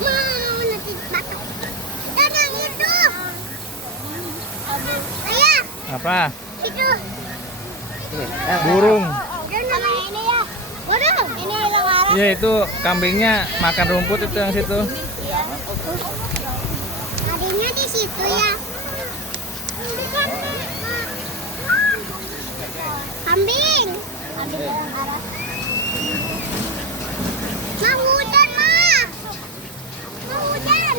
Mau nanti batuk. Dan yang itu. Ayah, Apa? itu. Burung. Dan sama ini ya. Waduh, ini lawara. Iya, itu kambingnya makan rumput itu yang situ. Iya. Adanya di situ ya. Kambing. Kambing dalam arah. Mau hujan, Ma. Mau hujan.